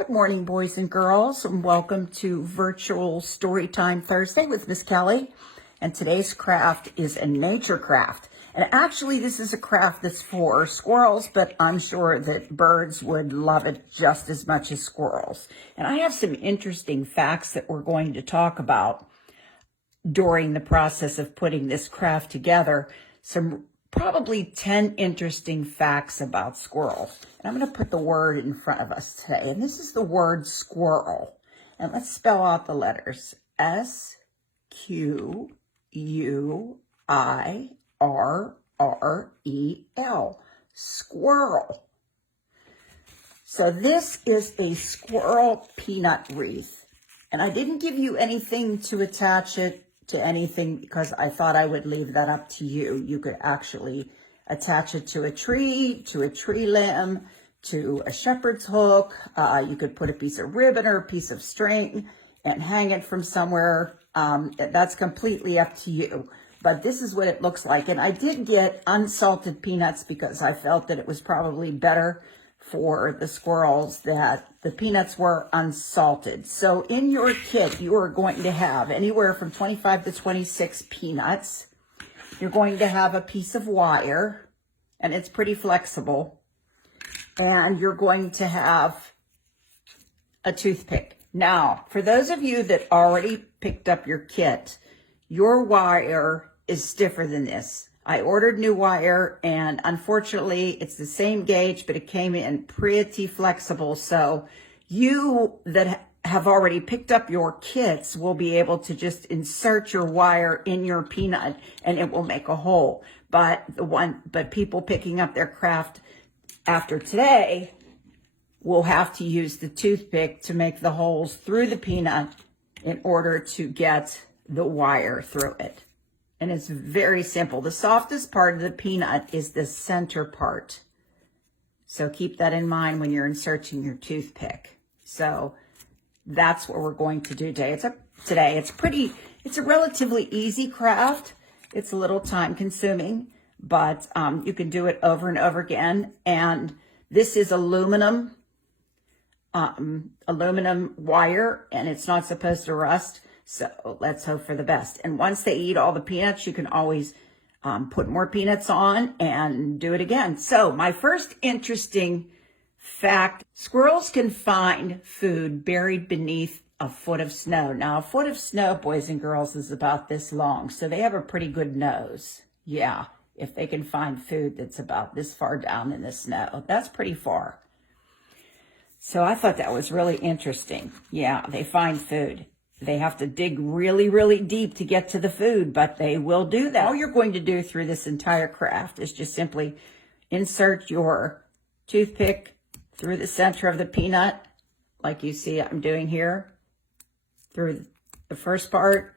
Good morning, boys and girls, and welcome to Virtual Storytime Thursday with Miss Kelly. And today's craft is a nature craft. And actually, this is a craft that's for squirrels, but I'm sure that birds would love it just as much as squirrels. And I have some interesting facts that we're going to talk about during the process of putting this craft together. Some probably 10 interesting facts about squirrels. And I'm going to put the word in front of us today. And this is the word squirrel. And let's spell out the letters. S-Q-U-I-R-R-E-L. Squirrel. So this is a squirrel peanut wreath. And I didn't give you anything to attach it to anything because I thought I would leave that up to you. You could actually attach it to a tree limb, to a shepherd's hook. You could put a piece of ribbon or a piece of string and hang it from somewhere. That's completely up to you. But this is what it looks like. And I did get unsalted peanuts because I felt that it was probably better for the squirrels that the peanuts were unsalted. So in your kit, you are going to have anywhere from 25 to 26 peanuts. You're going to have a piece of wire, and it's pretty flexible. And you're going to have a toothpick. Now, for those of you that already picked up your kit, your wire is stiffer than this. I ordered new wire, and unfortunately, it's the same gauge, but it came in pretty flexible. So you that have already picked up your kits will be able to just insert your wire in your peanut, and it will make a hole. But people picking up their craft after today will have to use the toothpick to make the holes through the peanut in order to get the wire through it. And it's very simple. The softest part of the peanut is the center part. So keep that in mind when you're inserting your toothpick. So that's what we're going to do today. It's a relatively easy craft. It's a little time consuming, but you can do it over and over again. And this is aluminum wire, and it's not supposed to rust. So let's hope for the best. And once they eat all the peanuts, you can always put more peanuts on and do it again. So my first interesting fact, squirrels can find food buried beneath a foot of snow. Now, a foot of snow, boys and girls, is about this long. So they have a pretty good nose. Yeah, if they can find food that's about this far down in the snow. That's pretty far. So I thought that was really interesting. Yeah, they find food. They have to dig really, really deep to get to the food, but they will do that. All you're going to do through this entire craft is just simply insert your toothpick through the center of the peanut, like you see I'm doing here, through the first part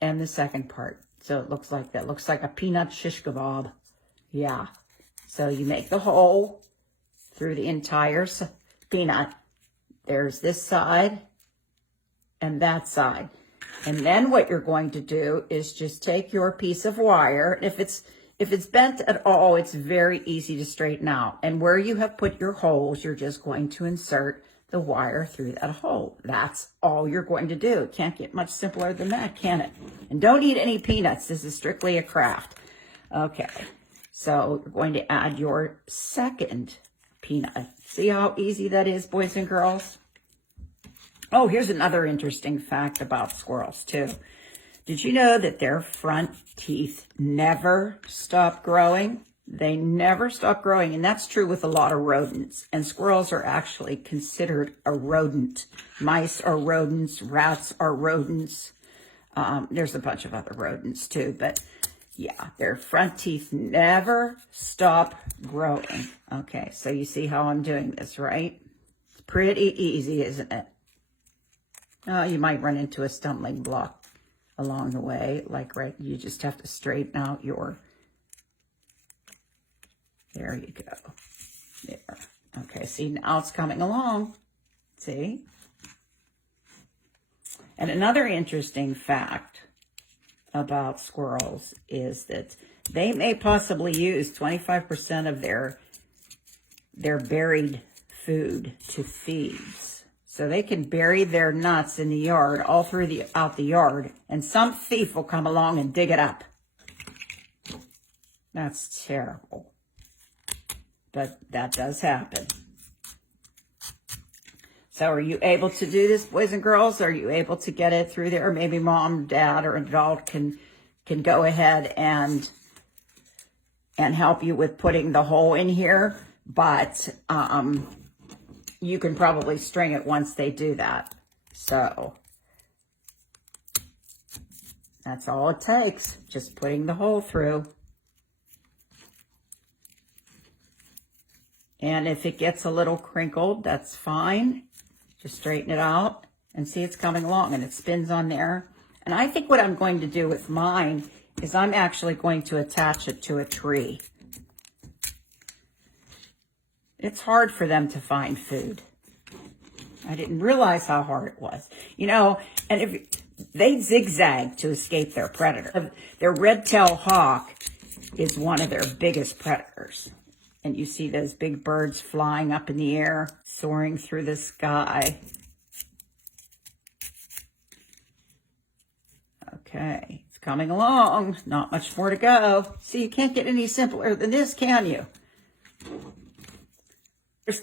and the second part. So it looks like that. Looks like a peanut shish kebab. Yeah. So you make the hole through the entire peanut. There's this side and that side. And then what you're going to do is just take your piece of wire. If it's bent at all, it's very easy to straighten out. And where you have put your holes, you're just going to insert the wire through that hole. That's all you're going to do. It can't get much simpler than that, can it? And don't eat any peanuts. This is strictly a craft. Okay, so you're going to add your second peanut. See how easy that is, boys and girls? Oh, here's another interesting fact about squirrels, too. Did you know that their front teeth never stop growing? They never stop growing, and that's true with a lot of rodents. And squirrels are actually considered a rodent. Mice are rodents, rats are rodents. There's a bunch of other rodents, too, but yeah, their front teeth never stop growing. Okay, so you see how I'm doing this, right? It's pretty easy, isn't it? Oh, you might run into a stumbling block along the way, you just have to straighten out your, there you go. There. Okay, see, now it's coming along. See? And another interesting fact about squirrels is that they may possibly use 25% of their buried food to thieves. So they can bury their nuts in the yard, all throughout the yard, and some thief will come along and dig it up. That's terrible. But that does happen. So are you able to do this, boys and girls? Are you able to get it through there? Maybe mom, dad, or an adult can go ahead and help you with putting the hole in here. But you can probably string it once they do that. So that's all it takes, just putting the hole through. And if it gets a little crinkled, that's fine. Just straighten it out and see it's coming along, and it spins on there. And I think what I'm going to do with mine is I'm actually going to attach it to a tree. It's hard for them to find food. I didn't realize how hard it was. You know, and if they zigzag to escape their predator. Their red-tailed hawk is one of their biggest predators. And you see those big birds flying up in the air, soaring through the sky. Okay, it's coming along. Not much more to go. See, you can't get any simpler than this, can you?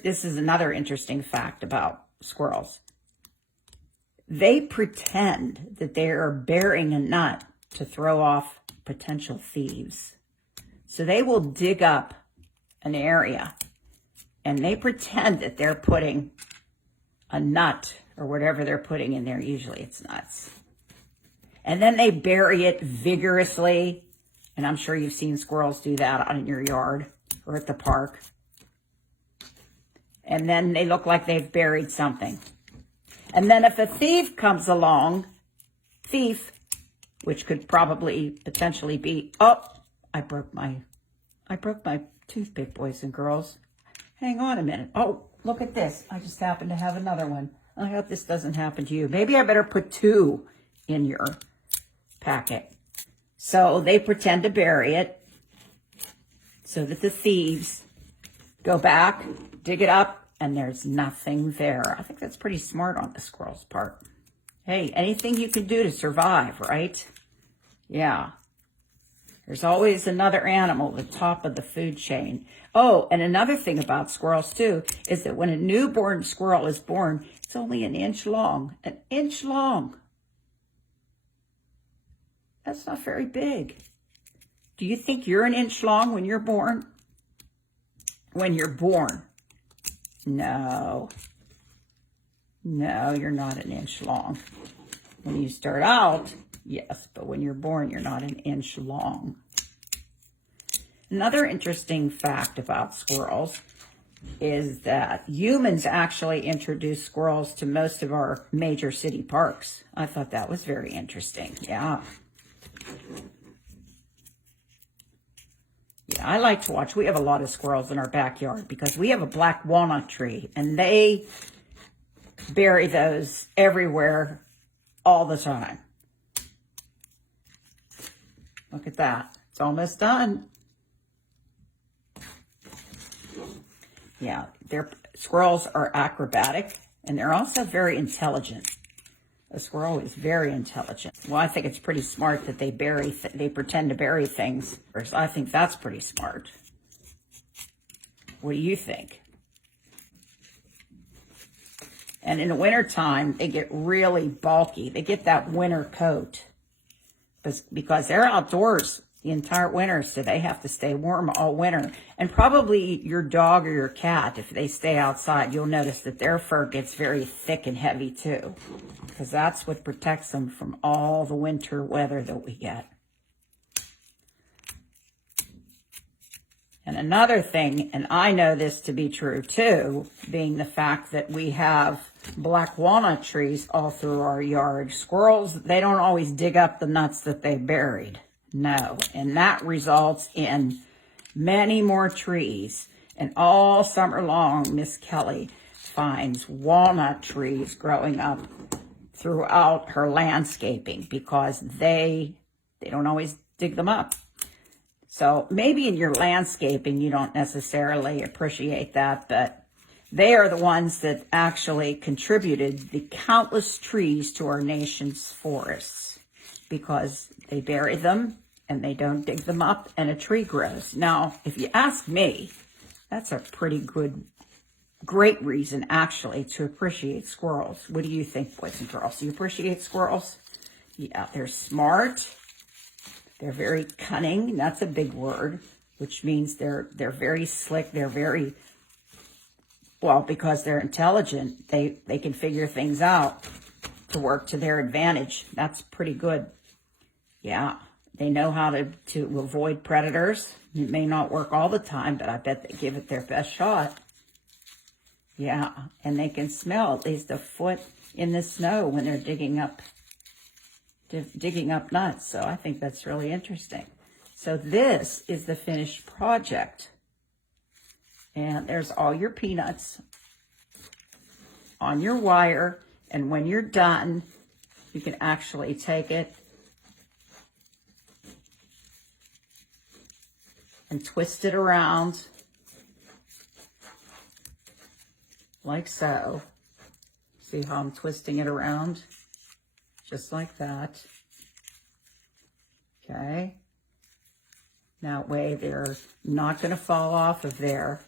This is another interesting fact about squirrels. They pretend that they are burying a nut to throw off potential thieves. So they will dig up an area and they pretend that they're putting a nut or whatever they're putting in there. Usually it's nuts. And then they bury it vigorously. And I'm sure you've seen squirrels do that out in your yard or at the park. And then they look like they've buried something. And then if a thief comes along, which could probably potentially be, oh, I broke my toothpick, boys and girls. Hang on a minute. Oh, look at this. I just happen to have another one. I hope this doesn't happen to you. Maybe I better put 2 in your packet. So they pretend to bury it so that the thieves go back, dig it up, and there's nothing there. I think that's pretty smart on the squirrel's part. Hey, anything you can do to survive, right? Yeah. There's always another animal at the top of the food chain. Oh, and another thing about squirrels, too, is that when a newborn squirrel is born, it's only an inch long. An inch long. That's not very big. Do you think you're an inch long when you're born? When you're born. No. No, you're not an inch long. When you start out, yes, but when you're born, you're not an inch long. Another interesting fact about squirrels is that humans actually introduced squirrels to most of our major city parks. I thought that was very interesting. Yeah. Yeah, I like to watch. We have a lot of squirrels in our backyard because we have a black walnut tree, and they bury those everywhere all the time. Look at that. It's almost done. Yeah, squirrels are acrobatic, and they're also very intelligent. A squirrel is very intelligent. Well, I think it's pretty smart that they pretend to bury things. I think that's pretty smart. What do you think? And in the wintertime, they get really bulky. They get that winter coat because they're outdoors the entire winter, so they have to stay warm all winter. And probably your dog or your cat, if they stay outside, you'll notice that their fur gets very thick and heavy too, because that's what protects them from all the winter weather that we get. And another thing, and I know this to be true too, being the fact that we have black walnut trees all through our yard. Squirrels, they don't always dig up the nuts that they buried. No, and that results in many more trees. And all summer long, Miss Kelly finds walnut trees growing up throughout her landscaping because they don't always dig them up. So maybe in your landscaping, you don't necessarily appreciate that, but they are the ones that actually contributed the countless trees to our nation's forests, because they bury them and they don't dig them up and a tree grows. Now, if you ask me, that's a pretty great reason actually to appreciate squirrels. What do you think, boys and girls? Do you appreciate squirrels? Yeah, they're smart. They're very cunning. That's a big word, which means they're very slick. They're very, well, because they're intelligent, they can figure things out to work to their advantage. That's pretty good. Yeah, they know how to avoid predators. It may not work all the time, but I bet they give it their best shot. Yeah, and they can smell at least a foot in the snow when they're digging up nuts. So I think that's really interesting. So this is the finished project. And there's all your peanuts on your wire. And when you're done, you can actually take it and twist it around like so. See how I'm twisting it around? Just like that. Okay. That way they're not going to fall off of there.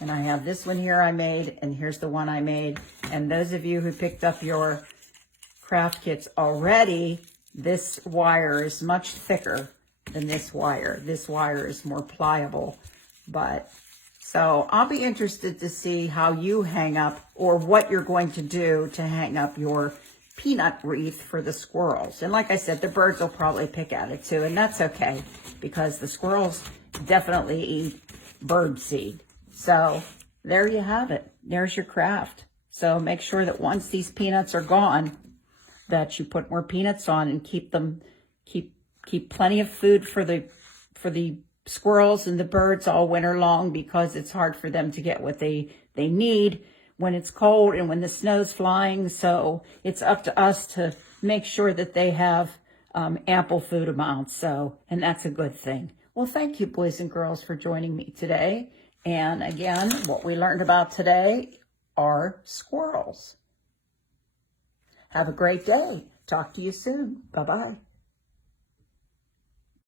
And I have this one here I made, and here's the one I made. And those of you who picked up your craft kits already, this wire is much thicker than this wire. This wire is more pliable. So I'll be interested to see how you hang up, or what you're going to do to hang up your peanut wreath for the squirrels. And like I said, the birds will probably pick at it too, and that's okay, because the squirrels definitely eat bird seed. So there you have it. There's your craft. So make sure that once these peanuts are gone, that you put more peanuts on and keep plenty of food for the squirrels and the birds all winter long, because it's hard for them to get what they need when it's cold and when the snow's flying. So it's up to us to make sure that they have ample food amounts. So, and that's a good thing. Well, thank you, boys and girls, for joining me today. And again, what we learned about today are squirrels. Have a great day. Talk to you soon. Bye-bye.